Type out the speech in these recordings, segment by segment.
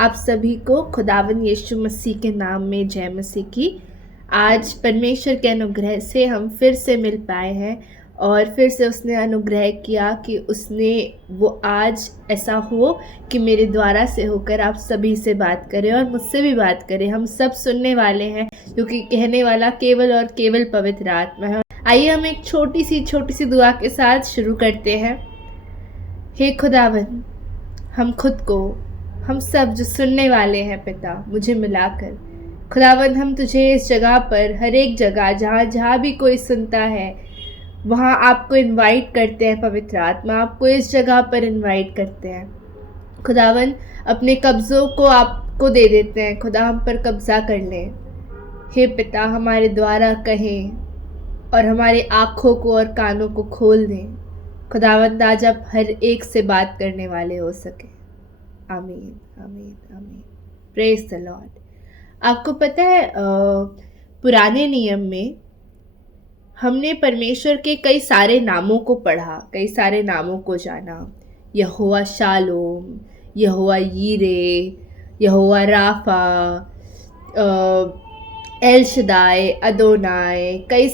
आप सभी को खुदावंद यीशु मसीह के नाम में जय मसीह की। आज परमेश्वर के अनुग्रह से हम फिर से मिल पाए हैं और फिर से उसने अनुग्रह किया कि उसने वो आज ऐसा हो कि मेरे द्वारा से होकर आप सभी से बात करें और मुझसे भी बात करें। हम सब सुनने वाले हैं क्योंकि कहने वाला केवल और केवल पवित्र आत्मा है। आइए हम एक छोटी सी दुआ के साथ शुरू करते हैं। हे खुदावंद, हम सब जो सुनने वाले हैं पिता, मुझे मिलाकर खुदावंद, हम तुझे इस जगह पर, हर एक जगह जहाँ भी कोई सुनता है वहाँ आपको इनवाइट करते हैं। पवित्र आत्मा, आपको इस जगह पर इनवाइट करते हैं। खुदावंद, अपने कब्ज़ों को आपको दे देते हैं। खुदा, हम पर कब्ज़ा कर लें। हे पिता, हमारे द्वारा कहें और हमारे आँखों को और कानों को खोल दें। खुदावंद, आज आप हर एक से बात करने वाले हो सके। आमीन, आमीन, आमीन। Praise the Lord. आपको पता है, पुराने नियम में हमने परमेश्वर के कई सारे नामों को पढ़ा, कई सारे नामों को जाना। यहोवा शालोम, यहोवा यीरे, यहोवा राफा, एल शदाय, अदोनाय, कई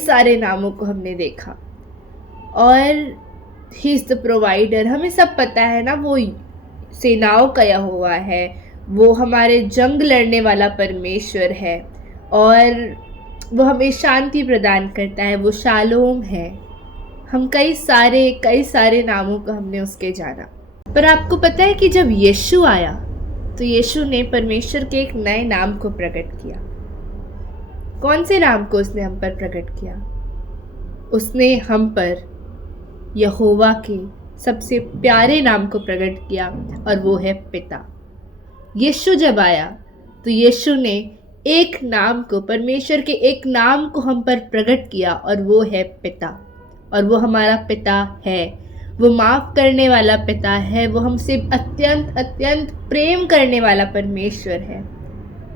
सारे नामों को हमने देखा। और ही इज़ द प्रोवाइडर, हमें सब पता है ना, वो सेनाओं का यहोवा है, वो हमारे जंग लड़ने वाला परमेश्वर है और वो हमें शांति प्रदान करता है, वो शालोम है। हम कई सारे नामों को हमने उसके जाना। पर आपको पता है कि जब यीशु आया तो यीशु ने परमेश्वर के एक नए नाम को प्रकट किया। कौन से नाम को उसने हम पर प्रकट किया? उसने हम पर यहोवा के सबसे प्यारे नाम को प्रकट किया और वो है पिता। यीशु जब आया तो यीशु ने एक नाम को, परमेश्वर के एक नाम को हम पर प्रकट किया और वो है पिता। और वो हमारा पिता है, वो माफ़ करने वाला पिता है, वो हमसे अत्यंत प्रेम करने वाला परमेश्वर है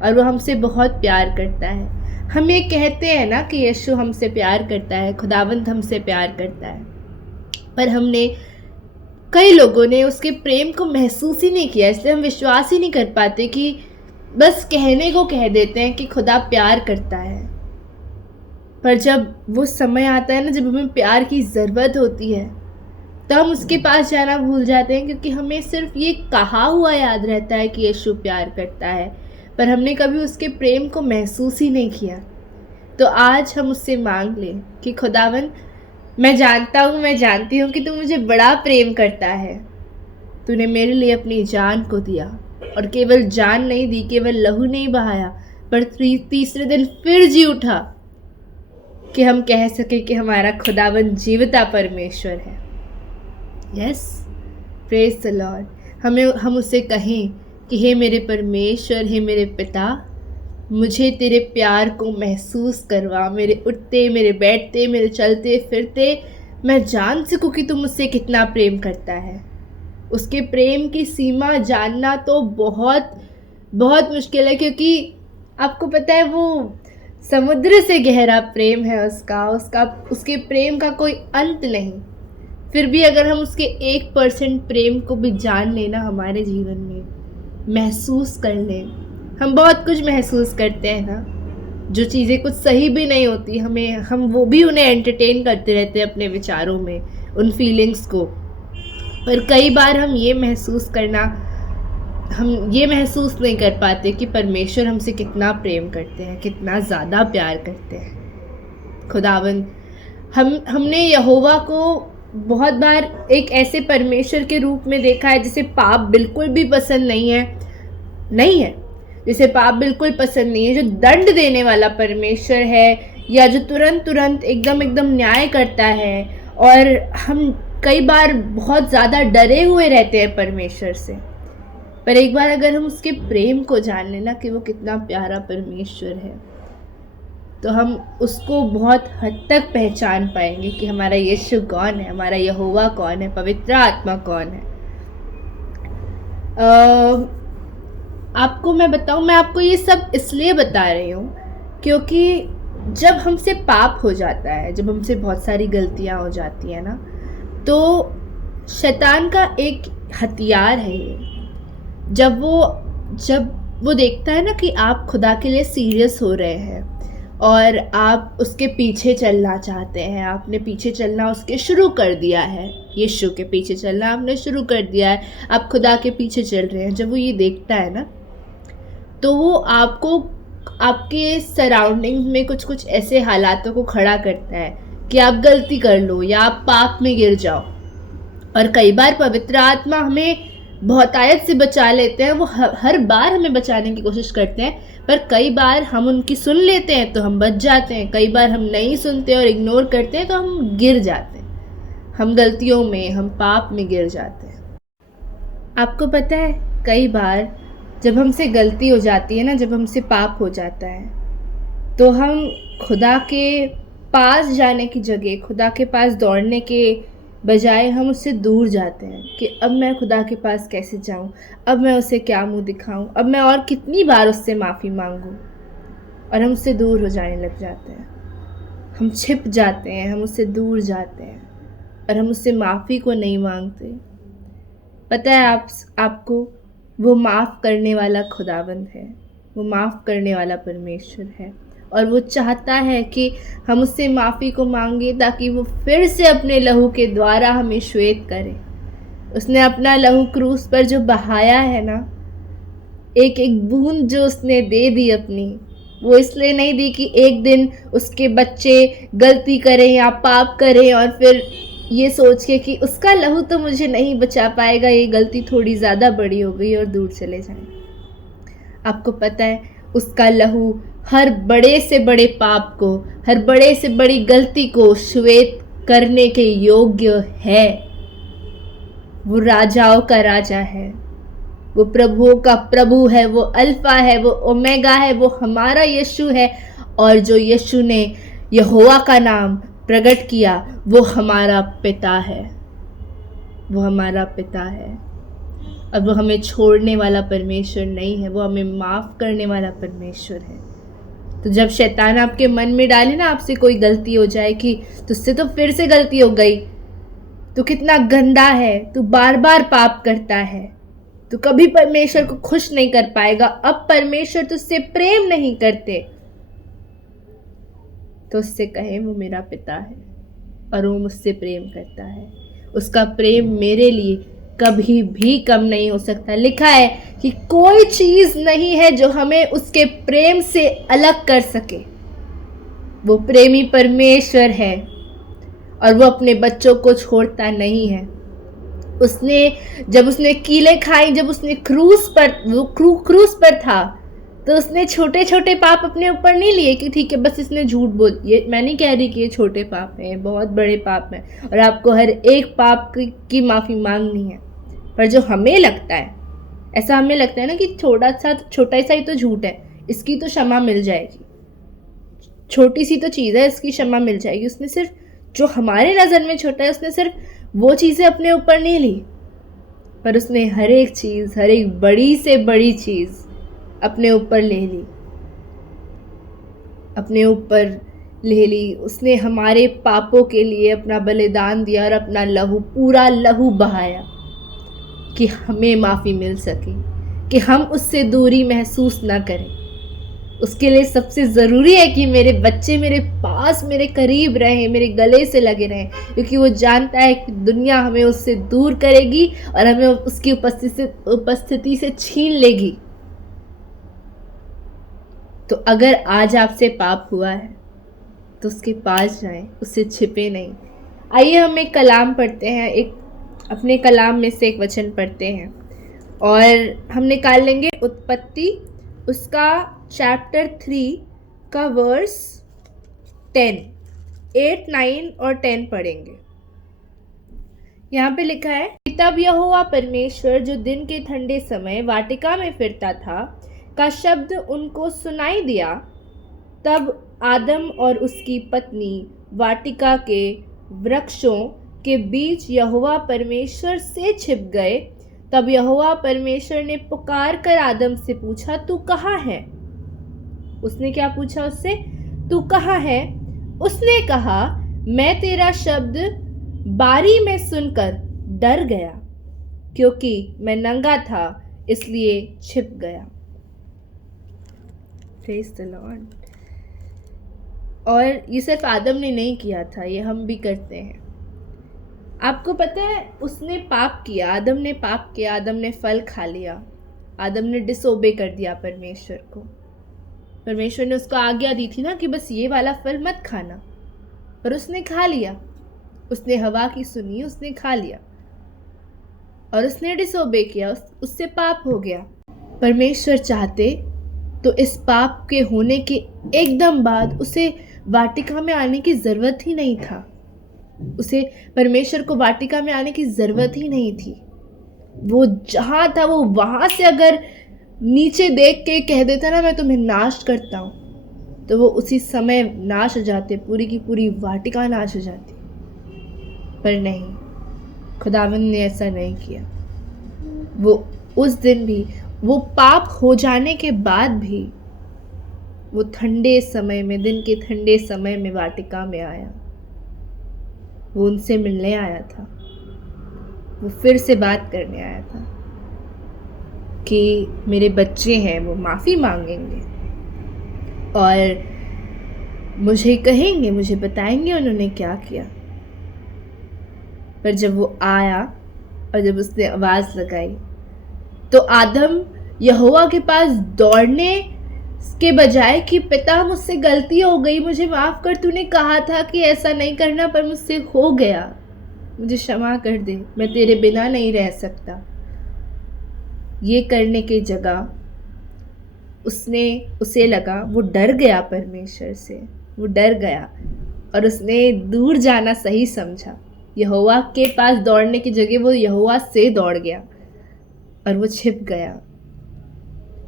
और वो हमसे बहुत प्यार करता है। हम ये कहते हैं ना कि यीशु हमसे प्यार करता है, खुदावंद हमसे प्यार करता है, पर कई लोगों ने उसके प्रेम को महसूस ही नहीं किया। इसलिए हम विश्वास ही नहीं कर पाते कि बस कहने को कह देते हैं कि खुदा प्यार करता है, पर जब वो समय आता है ना, जब हमें प्यार की ज़रूरत होती है, तो हम उसके पास जाना भूल जाते हैं, क्योंकि हमें सिर्फ ये कहा हुआ याद रहता है कि यीशु प्यार करता है, पर हमने कभी उसके प्रेम को महसूस ही नहीं किया। तो आज हम उससे मांग लें कि खुदावन, मैं जानती हूँ कि तू मुझे बड़ा प्रेम करता है। तूने मेरे लिए अपनी जान को दिया, और केवल जान नहीं दी, केवल लहू नहीं बहाया, पर तीसरे दिन फिर जी उठा कि हम कह सके कि हमारा खुदावन जीवता परमेश्वर है। Yes, praise the Lord. हम उससे कहें कि हे मेरे परमेश्वर, हे मेरे पिता, मुझे तेरे प्यार को महसूस करवा। मेरे उठते, मेरे बैठते, मेरे चलते फिरते मैं जान सकूं कि तू मुझसे कितना प्रेम करता है। उसके प्रेम की सीमा जानना तो बहुत बहुत मुश्किल है, क्योंकि आपको पता है वो समुद्र से गहरा प्रेम है उसके प्रेम का कोई अंत नहीं। फिर भी अगर हम उसके 1% प्रेम को भी जान लेना हमारे जीवन में, महसूस कर लें, हम बहुत कुछ महसूस करते हैं ना, जो चीज़ें कुछ सही भी नहीं होती, हम वो भी उन्हें एंटरटेन करते रहते हैं अपने विचारों में, उन फीलिंग्स को। पर कई बार हम ये महसूस नहीं कर पाते कि परमेश्वर हमसे कितना प्रेम करते हैं, कितना ज़्यादा प्यार करते हैं। खुदावंद, हमने यहोवा को बहुत बार एक ऐसे परमेश्वर के रूप में देखा है जिसे पाप बिल्कुल भी पसंद नहीं है, जिसे पाप बिल्कुल पसंद नहीं है, जो दंड देने वाला परमेश्वर है, या जो तुरंत एकदम न्याय करता है। और हम कई बार बहुत ज़्यादा डरे हुए रहते हैं परमेश्वर से। पर एक बार अगर हम उसके प्रेम को जान लेना कि वो कितना प्यारा परमेश्वर है, तो हम उसको बहुत हद तक पहचान पाएंगे कि हमारा यीशु कौन है, हमारा यहोवा कौन है, पवित्र आत्मा कौन है। आपको मैं बताऊं, मैं आपको ये सब इसलिए बता रही हूँ क्योंकि जब हमसे पाप हो जाता है, जब हमसे बहुत सारी गलतियाँ हो जाती हैं ना, तो शैतान का एक हथियार है ये जब वो देखता है ना कि आप खुदा के लिए सीरियस हो रहे हैं और आप उसके पीछे चलना चाहते हैं, आपने पीछे चलना उसके शुरू कर दिया है, यीशु के पीछे चलना आपने शुरू कर दिया है, आप खुदा के पीछे चल रहे हैं, जब वो ये देखता है ना, तो वो आपको आपके सराउंडिंग्स में कुछ कुछ ऐसे हालातों को खड़ा करता है कि आप गलती कर लो या आप पाप में गिर जाओ। और कई बार पवित्र आत्मा हमें बहुतायत से बचा लेते हैं, वो हर बार हमें बचाने की कोशिश करते हैं, पर कई बार हम उनकी सुन लेते हैं तो हम बच जाते हैं, कई बार हम नहीं सुनते और इग्नोर करते हैं तो हम गिर जाते हैं, हम गलतियों में, हम पाप में गिर जाते हैं। आपको पता है, कई बार जब हमसे गलती हो जाती है ना, जब हमसे पाप हो जाता है, तो हम खुदा के पास जाने की जगह, खुदा के पास दौड़ने के बजाय हम उससे दूर जाते हैं कि अब मैं खुदा के पास कैसे जाऊं, अब मैं उसे क्या मुंह दिखाऊं, अब मैं और कितनी बार उससे माफ़ी मांगूं, और हम उससे दूर हो जाने लग जाते हैं, हम छिप जाते हैं, हम उससे दूर जाते हैं और हम उससे माफ़ी को नहीं मांगते। पता है आपको, वो माफ़ करने वाला खुदावंद है, वो माफ़ करने वाला परमेश्वर है, और वो चाहता है कि हम उससे माफ़ी को मांगे ताकि वो फिर से अपने लहू के द्वारा हमें श्वेत करे। उसने अपना लहू क्रूस पर जो बहाया है ना, एक एक बूंद जो उसने दे दी अपनी, वो इसलिए नहीं दी कि एक दिन उसके बच्चे गलती करें या पाप करें और फिर ये सोच के कि उसका लहू तो मुझे नहीं बचा पाएगा, ये गलती थोड़ी ज़्यादा बड़ी हो गई और दूर चले जाएं। आपको पता है, उसका लहू हर बड़े से बड़े पाप को, हर बड़े से बड़ी गलती को श्वेत करने के योग्य है। वो राजाओं का राजा है, वो प्रभुओं का प्रभु है, वो अल्फा है, वो ओमेगा है, वो हमारा यीशु है। और जो यीशु ने यहोवा का नाम प्रकट किया, वो हमारा पिता है, वो हमारा पिता है। और वो हमें छोड़ने वाला परमेश्वर नहीं है, वो हमें माफ़ करने वाला परमेश्वर है। तो जब शैतान आपके मन में डाले ना, आपसे कोई गलती हो जाए कि तुझसे तो फिर से गलती हो गई, तू कितना गंदा है, तू बार बार पाप करता है, तू कभी परमेश्वर को खुश नहीं कर पाएगा, अब परमेश्वर तुझसे प्रेम नहीं करते, तो उससे कहे वो मेरा पिता है और वो मुझसे प्रेम करता है। उसका प्रेम मेरे लिए कभी भी कम नहीं हो सकता। लिखा है कि कोई चीज़ नहीं है जो हमें उसके प्रेम से अलग कर सके। वो प्रेमी परमेश्वर है और वो अपने बच्चों को छोड़ता नहीं है। जब उसने कीलें खाई, जब उसने क्रूस पर था, तो उसने छोटे छोटे पाप अपने ऊपर नहीं लिए कि ठीक है बस इसने झूठ बोल। ये मैं नहीं कह रही कि ये छोटे पाप हैं, बहुत बड़े पाप हैं और आपको हर एक पाप की माफ़ी मांगनी है। पर जो हमें लगता है, ऐसा हमें लगता है ना कि छोटा सा ही तो झूठ है, इसकी तो क्षमा मिल जाएगी, छोटी सी तो चीज़ है, इसकी क्षमा मिल जाएगी। उसने सिर्फ जो हमारे नज़र में छोटा है, उसने सिर्फ वो चीज़ें अपने ऊपर नहीं ली, पर उसने हर एक चीज़, हर एक बड़ी से बड़ी चीज़ अपने ऊपर ले ली, अपने ऊपर ले ली। उसने हमारे पापों के लिए अपना बलिदान दिया और अपना लहू, पूरा लहू बहाया कि हमें माफ़ी मिल सके, कि हम उससे दूरी महसूस ना करें। उसके लिए सबसे ज़रूरी है कि मेरे बच्चे मेरे पास, मेरे करीब रहें, मेरे गले से लगे रहें, क्योंकि वो जानता है कि दुनिया हमें उससे दूर करेगी और हमें उसकी उपस्थिति से छीन लेगी। तो अगर आज आपसे पाप हुआ है तो उसके पास जाएं, उससे छिपे नहीं। आइए हम एक कलाम पढ़ते हैं, एक अपने कलाम में से एक वचन पढ़ते हैं और हम निकाल लेंगे उत्पत्ति, उसका चैप्टर 3 का वर्स 10, 8, 9 और 10 पढ़ेंगे। यहाँ पे लिखा है, तब यहोवा परमेश्वर जो दिन के ठंडे समय वाटिका में फिरता था का शब्द उनको सुनाई दिया। तब आदम और उसकी पत्नी वाटिका के वृक्षों के बीच यहोवा परमेश्वर से छिप गए। तब यहोवा परमेश्वर ने पुकार कर आदम से पूछा, तू कहाँ है? उसने क्या पूछा उससे? तू कहाँ है? उसने कहा, मैं तेरा शब्द बारी में सुनकर डर गया, क्योंकि मैं नंगा था, इसलिए छिप गया। Praise the Lord. और ये सिर्फ आदम ने नहीं किया था, ये हम भी करते हैं। आपको पता है, उसने पाप किया, आदम ने पाप किया, आदम ने फल खा लिया, आदम ने डिसोबे कर दिया परमेश्वर को। परमेश्वर ने उसको आज्ञा दी थी ना कि बस ये वाला फल मत खाना, पर उसने खा लिया। उसने हवा की सुनी, उसने खा लिया और उसने डिसोबे किया, उससे पाप हो गया। परमेश्वर चाहते तो इस पाप के होने के एकदम बाद उसे वाटिका में आने की ज़रूरत ही नहीं था। उसे परमेश्वर को वाटिका में आने की ज़रूरत ही नहीं थी। वो जहाँ था वो वहाँ से अगर नीचे देख के कह देता ना मैं तुम्हें नाश करता हूँ, तो वो उसी समय नाश हो जाते, पूरी की पूरी वाटिका नाश हो जाती। पर नहीं, खुदावंद ने ऐसा नहीं किया। वो उस दिन भी, वो पाप हो जाने के बाद भी, वो ठंडे समय में, दिन के ठंडे समय में वाटिका में आया। वो उनसे मिलने आया था, वो फिर से बात करने आया था कि मेरे बच्चे हैं, वो माफ़ी मांगेंगे और मुझे कहेंगे, मुझे बताएंगे उन्होंने क्या किया। पर जब वो आया और जब उसने आवाज़ लगाई, तो आदम यहोवा के पास दौड़ने के बजाय कि पिता मुझसे गलती हो गई, मुझे माफ़ कर, तूने कहा था कि ऐसा नहीं करना पर मुझसे हो गया, मुझे क्षमा कर दे, मैं तेरे बिना नहीं रह सकता, ये करने की जगह उसे लगा, वो डर गया परमेश्वर से, वो डर गया और उसने दूर जाना सही समझा। यहोवा के पास दौड़ने की जगह वो यहोवा से दौड़ गया और वो छिप गया।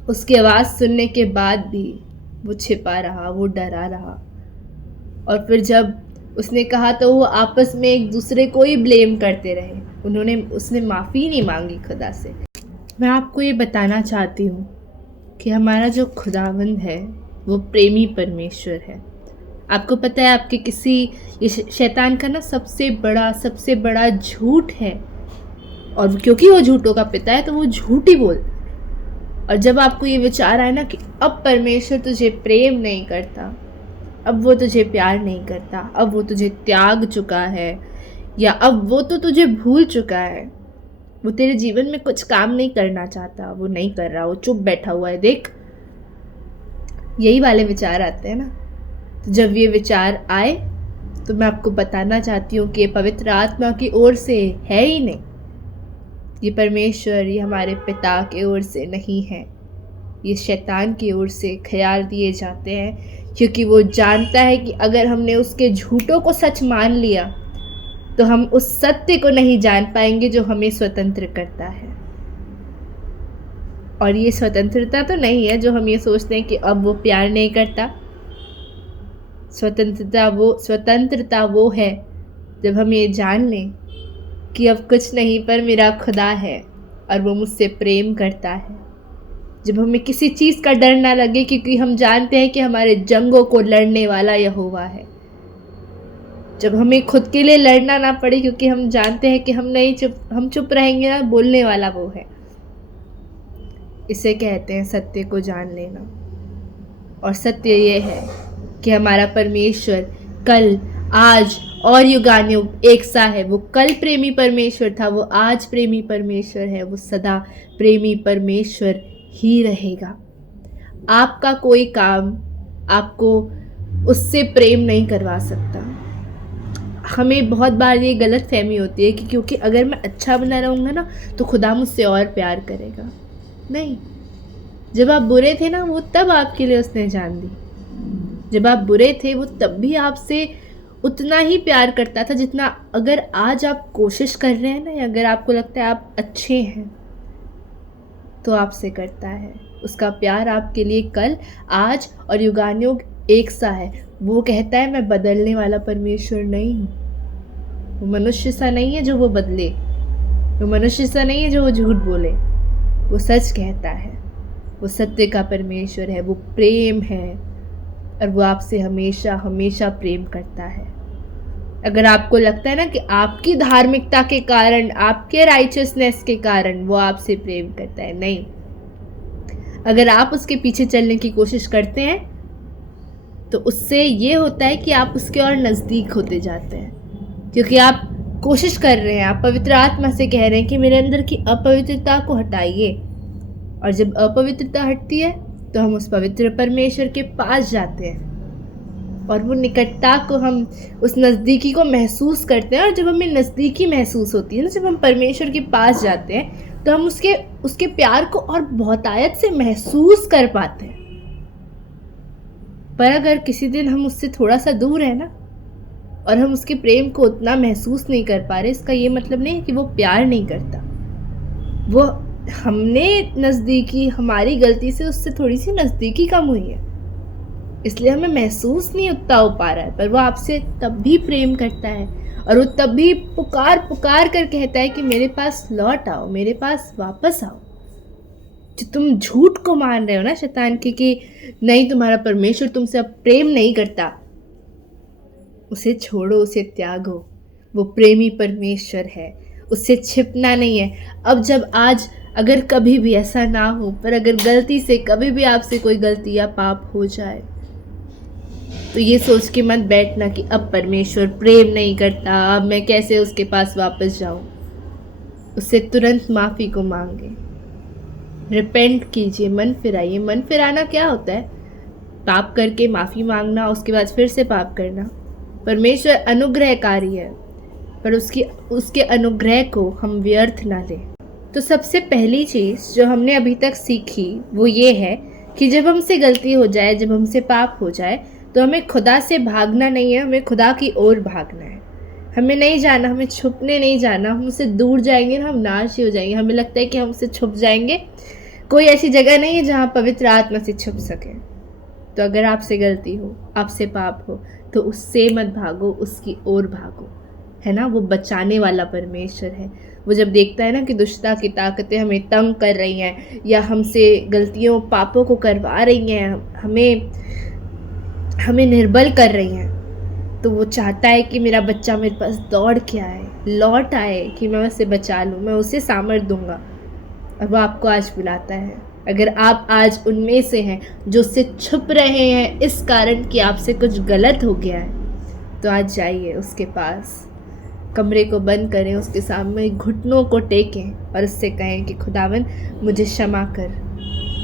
उसकी आवाज़ सुनने के बाद भी वो छिपा रहा, वो डरा रहा। और फिर जब उसने कहा तो वो आपस में एक दूसरे को ही ब्लेम करते रहे। उसने माफ़ी नहीं मांगी खुदा से। मैं आपको ये बताना चाहती हूँ कि हमारा जो खुदावंद है वो प्रेमी परमेश्वर है। आपको पता है, आपके ये शैतान का ना सबसे बड़ा झूठ है, और क्योंकि वो झूठों का पिता है तो वो झूठ ही बोलता। और जब आपको ये विचार आए ना कि अब परमेश्वर तुझे प्रेम नहीं करता, अब वो तुझे प्यार नहीं करता, अब वो तुझे त्याग चुका है, या अब वो तो तुझे भूल चुका है, वो तेरे जीवन में कुछ काम नहीं करना चाहता, वो नहीं कर रहा, वो चुप बैठा हुआ है, देख, यही वाले विचार आते हैं ना। तो जब ये विचार आए तो मैं आपको बताना चाहती हूँ कि ये पवित्र आत्मा की ओर से है ही नहीं, ये परमेश्वर, ये हमारे पिता की ओर से नहीं है, ये शैतान की ओर से ख्याल दिए जाते हैं। क्योंकि वो जानता है कि अगर हमने उसके झूठों को सच मान लिया तो हम उस सत्य को नहीं जान पाएंगे जो हमें स्वतंत्र करता है। और ये स्वतंत्रता तो नहीं है जो हम ये सोचते हैं कि अब वो प्यार नहीं करता। स्वतंत्रता वो है जब हम ये जान लें कि अब कुछ नहीं पर मेरा खुदा है और वो मुझसे प्रेम करता है। जब हमें किसी चीज़ का डर ना लगे, क्योंकि हम जानते हैं कि हमारे जंगों को लड़ने वाला यहोवा है। जब हमें खुद के लिए लड़ना ना पड़े, क्योंकि हम जानते हैं कि हम चुप रहेंगे ना, बोलने वाला वो है। इसे कहते हैं सत्य को जान लेना। और सत्य ये है कि हमारा परमेश्वर कल, आज और युगानुयुग एक सा है। वो कल प्रेमी परमेश्वर था, वो आज प्रेमी परमेश्वर है, वो सदा प्रेमी परमेश्वर ही रहेगा। आपका कोई काम आपको उससे प्रेम नहीं करवा सकता। हमें बहुत बार ये गलत फहमी होती है कि क्योंकि अगर मैं अच्छा बना रहूँगा ना तो खुदा मुझसे और प्यार करेगा। नहीं, जब आप बुरे थे ना, वो तब आपके लिए उसने जान दी। जब आप बुरे थे वो तब भी आपसे उतना ही प्यार करता था जितना अगर आज आप कोशिश कर रहे हैं ना, या अगर आपको लगता है आप अच्छे हैं तो आपसे करता है। उसका प्यार आपके लिए कल, आज और युगानुयुग एक सा है। वो कहता है मैं बदलने वाला परमेश्वर नहीं हूँ। वो मनुष्य सा नहीं है जो वो बदले, वो मनुष्य सा नहीं है जो वो झूठ बोले। वो सच कहता है, वो सत्य का परमेश्वर है, वो प्रेम है और वो आपसे हमेशा हमेशा प्रेम करता है। अगर आपको लगता है ना कि आपकी धार्मिकता के कारण, आपके राइचियसनेस के कारण वो आपसे प्रेम करता है, नहीं। अगर आप उसके पीछे चलने की कोशिश करते हैं तो उससे ये होता है कि आप उसके और नज़दीक होते जाते हैं, क्योंकि आप कोशिश कर रहे हैं, आप पवित्र आत्मा से कह रहे हैं कि मेरे अंदर की अपवित्रता को हटाइए। और जब अपवित्रता हटती है तो हम उस पवित्र परमेश्वर के पास जाते हैं और वो निकटता को, हम उस नज़दीकी को महसूस करते हैं। और जब हमें नज़दीकी महसूस होती है ना, जब हम परमेश्वर के पास जाते हैं तो हम उसके प्यार को और बहुतायत से महसूस कर पाते हैं। पर अगर किसी दिन हम उससे थोड़ा सा दूर है ना और हम उसके प्रेम को उतना महसूस नहीं कर पा रहे, इसका ये मतलब नहीं है कि वो प्यार नहीं करता। वो, हमने नज़दीकी, हमारी गलती से उससे थोड़ी सी नज़दीकी कम हुई है, इसलिए हमें महसूस नहीं उतना हो पा रहा है। पर वो आपसे तब भी प्रेम करता है और वो तब भी पुकार पुकार कर कहता है कि मेरे पास लौट आओ, मेरे पास वापस आओ। जो तुम झूठ को मान रहे हो ना शैतान की कि नहीं, तुम्हारा परमेश्वर तुमसे अब प्रेम नहीं करता, उसे छोड़ो, उसे त्यागो। वो प्रेमी परमेश्वर है, उससे छिपना नहीं है। अब जब आज अगर कभी भी ऐसा ना हो, पर अगर गलती से कभी भी आपसे कोई गलती या पाप हो जाए तो ये सोच के मत बैठना कि अब परमेश्वर प्रेम नहीं करता, अब मैं कैसे उसके पास वापस जाऊं। उससे तुरंत माफ़ी को मांगे, रिपेंट कीजिए, मन फिराइए। मन फिराना क्या होता है? पाप करके माफ़ी मांगना, उसके बाद फिर से पाप करना। परमेश्वर अनुग्रहकारी है, पर उसके अनुग्रह को हम व्यर्थ ना लें। तो सबसे पहली चीज़ जो हमने अभी तक सीखी वो ये है कि जब हमसे गलती हो जाए, जब हमसे पाप हो जाए, तो हमें खुदा से भागना नहीं है, हमें खुदा की ओर भागना है। हमें नहीं जाना, हमें छुपने नहीं जाना। हम उससे दूर जाएंगे ना, हम नाश ही हो जाएंगे। हमें लगता है कि हम उससे छुप जाएंगे। कोई ऐसी जगह नहीं है जहाँ पवित्र आत्मा से छुप सके। तो अगर आपसे गलती हो, आपसे पाप हो, तो उससे मत भागो, उसकी ओर भागो, है ना। वो बचाने वाला परमेश्वर है। वो जब देखता है ना कि दुष्टता की ताकतें हमें तंग कर रही हैं या हमसे गलतियों पापों को करवा रही हैं, हमें निर्बल कर रही हैं, तो वो चाहता है कि मेरा बच्चा मेरे पास दौड़ के आए, लौट आए, कि मैं उसे बचा लूँ, मैं उसे सामर्थ दूंगा। और वो आपको आज बुलाता है। अगर आप आज उनमें से हैं जो उससे छुप रहे हैं इस कारण कि आपसे कुछ गलत हो गया है, तो आज जाइए उसके पास, कमरे को बंद करें, उसके सामने घुटनों को टेकें और उससे कहें कि खुदावन मुझे क्षमा कर,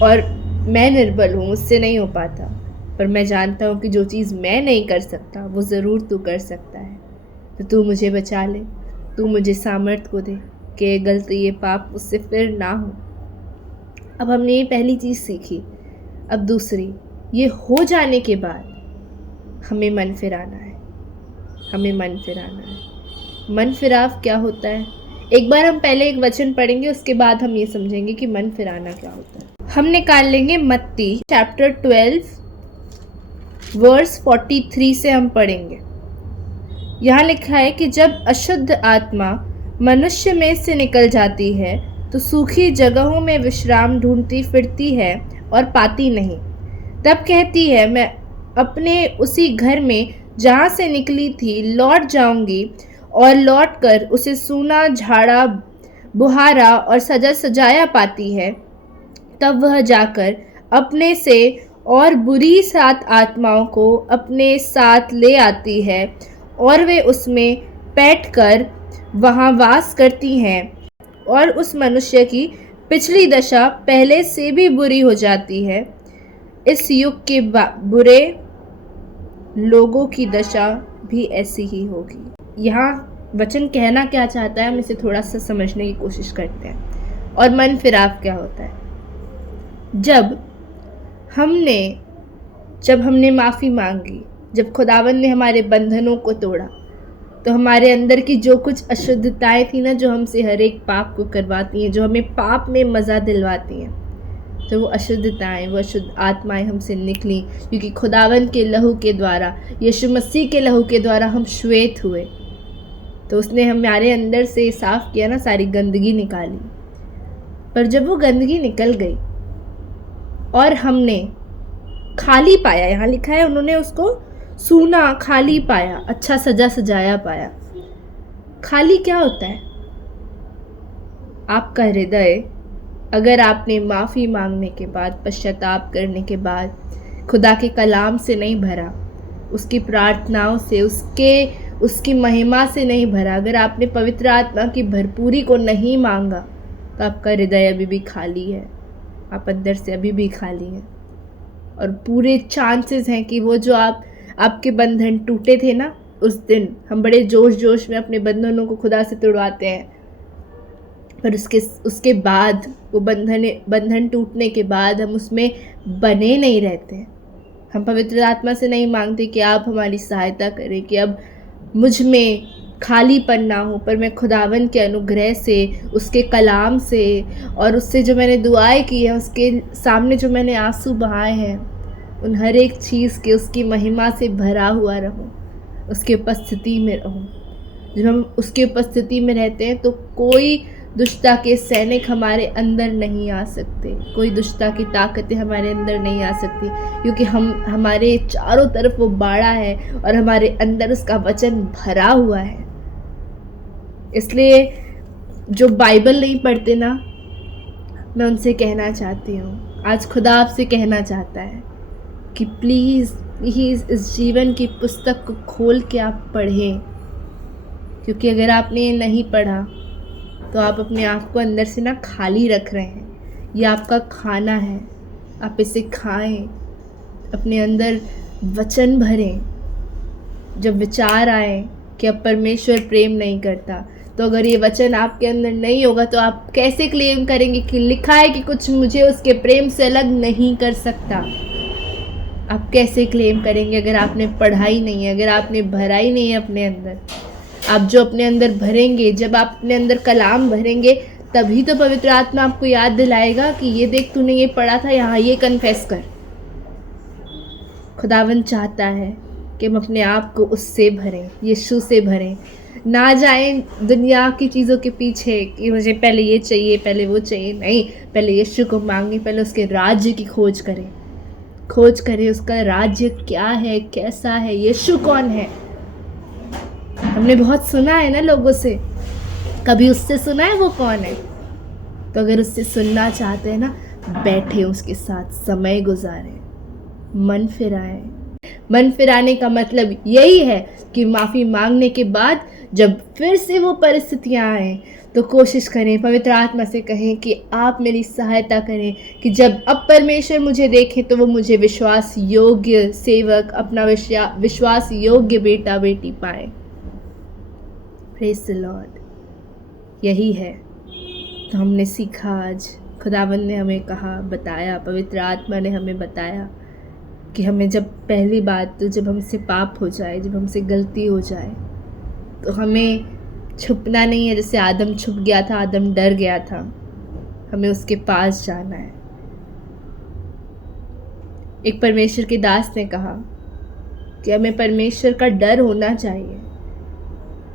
और मैं निर्बल हूँ, मुझसे नहीं हो पाता, पर मैं जानता हूँ कि जो चीज़ मैं नहीं कर सकता वो ज़रूर तू कर सकता है। तो तू मुझे बचा ले, तू मुझे सामर्थ को दे कि ये गलती, ये पाप उससे फिर ना हो। अब हमने ये पहली चीज़ सीखी। अब दूसरी, ये हो जाने के बाद हमें मन फिराना है, हमें मन फिराना है। मन फिराव क्या होता है? एक बार हम पहले एक वचन पढ़ेंगे, उसके बाद हम ये समझेंगे कि मन फिराना क्या होता है। हम निकाल लेंगे मत्ती चैप्टर 12 वर्स 43 से हम पढ़ेंगे। यहाँ लिखा है कि जब अशुद्ध आत्मा मनुष्य में से निकल जाती है तो सूखी जगहों में विश्राम ढूंढती फिरती है और पाती नहीं। तब कहती है, मैं अपने उसी घर में जहाँ से निकली थी लौट जाऊंगी, और लौटकर उसे सूना, झाड़ा, बुहारा और सजा सजाया पाती है। तब वह जाकर अपने से और बुरी 7 आत्माओं को अपने साथ ले आती है और वे उसमें बैठकर वहाँ वास करती हैं, और उस मनुष्य की पिछली दशा पहले से भी बुरी हो जाती है। इस युग के बुरे लोगों की दशा भी ऐसी ही होगी। यहाँ वचन कहना क्या चाहता है, हम इसे थोड़ा सा समझने की कोशिश करते हैं। और मन फिराव क्या होता है? जब हमने माफ़ी मांगी, जब खुदावन ने हमारे बंधनों को तोड़ा, तो हमारे अंदर की जो कुछ अशुद्धताएं थी ना, जो हमसे हर एक पाप को करवाती हैं, जो हमें पाप में मज़ा दिलवाती हैं, तो वो अशुद्धताएं, वो अशुद्ध आत्माएं हमसे निकली, क्योंकि खुदावन के लहू के द्वारा, यीशु मसीह के लहू के द्वारा हम श्वेत हुए। तो उसने हमारे अंदर से साफ़ किया ना, सारी गंदगी निकाली। पर जब वो गंदगी निकल गई और हमने खाली पाया, यहाँ लिखा है उन्होंने उसको सूना खाली पाया, अच्छा सजा सजाया पाया। खाली क्या होता है? आपका हृदय, अगर आपने माफ़ी मांगने के बाद, पश्चाताप करने के बाद खुदा के कलाम से नहीं भरा, उसकी प्रार्थनाओं से, उसकी महिमा से नहीं भरा, अगर आपने पवित्र आत्मा की भरपूरी को नहीं मांगा, तो आपका हृदय अभी भी खाली है। आप अंदर से अभी भी खाली हैं। और पूरे चांसेस हैं कि वो जो आपके बंधन टूटे थे ना उस दिन, हम बड़े जोश में अपने बंधनों को खुदा से तोड़वाते हैं, पर उसके बाद वो बंधन टूटने के बाद हम उसमें बने नहीं रहते हैं। हम पवित्र आत्मा से नहीं मांगते कि आप हमारी सहायता करें कि अब मुझ में खालीपन ना हो, पर मैं खुदावन के अनुग्रह से, उसके कलाम से और उससे जो मैंने दुआएं की हैं, उसके सामने जो मैंने आंसू बहाए हैं, उन हर एक चीज़ के उसकी महिमा से भरा हुआ रहूं, उसकी उपस्थिति में रहूं। जब हम उसकी उपस्थिति में रहते हैं तो कोई दुष्टता के सैनिक हमारे अंदर नहीं आ सकते, कोई दुष्टता की ताकतें हमारे अंदर नहीं आ सकती, क्योंकि हमारे चारों तरफ वो बाड़ा है और हमारे अंदर उसका वचन भरा हुआ है। इसलिए जो बाइबल नहीं पढ़ते ना, मैं उनसे कहना चाहती हूँ, आज खुदा आपसे कहना चाहता है कि प्लीज़ इस जीवन की पुस्तक को खोल के आप पढ़ें, क्योंकि अगर आपने ये नहीं पढ़ा तो आप अपने आप को अंदर से ना खाली रख रहे हैं। ये आपका खाना है, आप इसे खाएं, अपने अंदर वचन भरें। जब विचार आए कि अब परमेश्वर प्रेम नहीं करता, तो अगर ये वचन आपके अंदर नहीं होगा तो आप कैसे क्लेम करेंगे कि लिखा है कि कुछ मुझे उसके प्रेम से अलग नहीं कर सकता? आप कैसे क्लेम करेंगे अगर आपने पढ़ाई नहीं है, अगर आपने भरा ही नहीं है अपने अंदर? आप जो अपने अंदर भरेंगे, जब आप अपने अंदर कलाम भरेंगे, तभी तो पवित्र आत्मा आपको याद दिलाएगा कि ये देख, तूने ये पढ़ा था, यहाँ ये कन्फेस कर। खुदावन चाहता है कि हम अपने आप को उससे भरें, यीशु से भरें, ना जाएं दुनिया की चीज़ों के पीछे कि मुझे पहले ये चाहिए, पहले वो चाहिए। नहीं, पहले यीशु को मांगें, पहले उसके राज्य की खोज करें, उसका राज्य क्या है, कैसा है, यीशु कौन है। हमने बहुत सुना है ना लोगों से, कभी उससे सुना है वो कौन है? तो अगर उससे सुनना चाहते हैं ना, बैठे उसके साथ समय गुजारें, मन फिराएं। मन फिराने का मतलब यही है कि माफ़ी मांगने के बाद जब फिर से वो परिस्थितियां आए तो कोशिश करें, पवित्र आत्मा से कहें कि आप मेरी सहायता करें कि जब अब परमेश्वर मुझे देखें तो वो मुझे विश्वास योग्य सेवक, अपना विश्वास योग्य बेटा बेटी पाए। Praise the Lord. यही है तो हमने सीखा आज। खुदावंद ने हमें कहा, बताया, पवित्र आत्मा ने हमें बताया कि हमें जब पहली बात तो जब हमसे पाप हो जाए, जब हमसे गलती हो जाए, तो हमें छुपना नहीं है। जैसे आदम छुप गया था, आदम डर गया था, हमें उसके पास जाना है। एक परमेश्वर के दास ने कहा कि हमें परमेश्वर का डर होना चाहिए,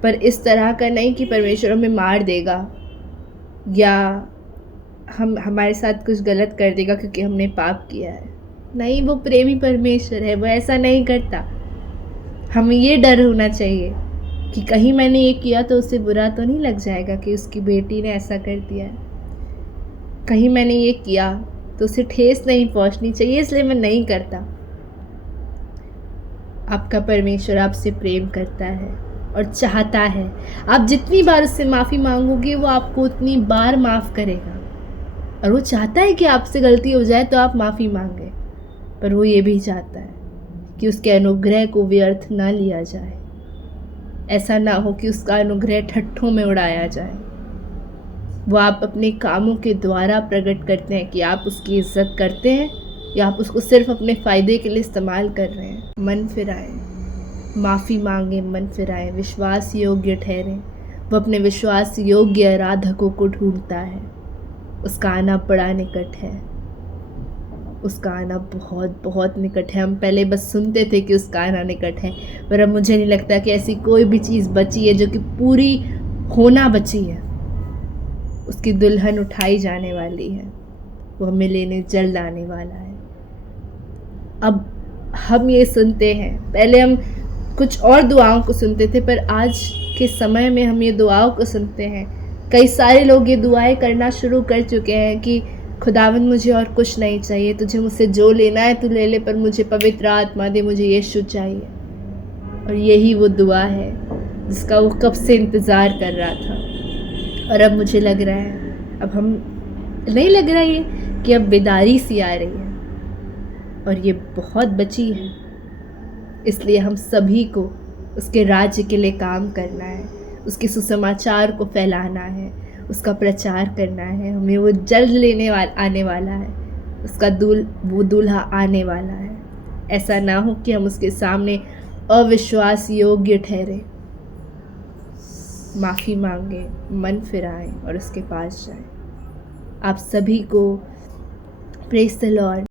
पर इस तरह का नहीं कि परमेश्वर हमें मार देगा या हमारे साथ कुछ गलत कर देगा क्योंकि हमने पाप किया है। नहीं, वो प्रेमी परमेश्वर है, वो ऐसा नहीं करता। हमें ये डर होना चाहिए कि कहीं मैंने ये किया तो उससे बुरा तो नहीं लग जाएगा कि उसकी बेटी ने ऐसा कर दिया है। कहीं मैंने ये किया तो उसे ठेस नहीं पहुंचनी चाहिए, इसलिए मैं नहीं करता। आपका परमेश्वर आपसे प्रेम करता है और चाहता है, आप जितनी बार उससे माफ़ी मांगोगे वो आपको उतनी बार माफ़ करेगा। और वो चाहता है कि आपसे गलती हो जाए तो आप माफ़ी मांगे, पर वो ये भी चाहता है कि उसके अनुग्रह को व्यर्थ ना लिया जाए। ऐसा ना हो कि उसका अनुग्रह ठट्ठों में उड़ाया जाए। वो आप अपने कामों के द्वारा प्रकट करते हैं कि आप उसकी इज्जत करते हैं या आप उसको सिर्फ अपने फ़ायदे के लिए इस्तेमाल कर रहे हैं। मन फिराएं, माफ़ी मांगें, मन फिराएं, विश्वास योग्य ठहरें। वो अपने विश्वास योग्य आराधकों को ढूंढता है। उसका आना बड़ा निकट है, उसका आना बहुत बहुत निकट है। हम पहले बस सुनते थे कि उसका आना निकट है, पर अब मुझे नहीं लगता कि ऐसी कोई भी चीज़ बची है जो कि पूरी होना बची है। उसकी दुल्हन उठाई जाने वाली है, वो हमें लेने जल्द आने वाला है। अब हम ये सुनते हैं। पहले हम कुछ और दुआओं को सुनते थे, पर आज के समय में हम ये दुआओं को सुनते हैं। कई सारे लोग ये दुआएं करना शुरू कर चुके हैं कि खुदावंद मुझे और कुछ नहीं चाहिए, तुझे मुझसे जो लेना है तू ले ले, पर मुझे पवित्र आत्मा दे, मुझे यीशु चाहिए। और यही वो दुआ है जिसका वो कब से इंतज़ार कर रहा था। और अब मुझे लग रहा है, अब हम नहीं लग रहा ये कि अब बेदारी सी आ रही है और ये बहुत बची है। इसलिए हम सभी को उसके राज्य के लिए काम करना है, उसके सुसमाचार को फैलाना है, उसका प्रचार करना है। हमें वो जल्द आने वाला है, उसका वो दूल्हा आने वाला है। ऐसा ना हो कि हम उसके सामने अविश्वास योग्य ठहरे। माफ़ी मांगे, मन फिराएं और उसके पास जाएं। आप सभी को प्रेज़ द लॉर्ड।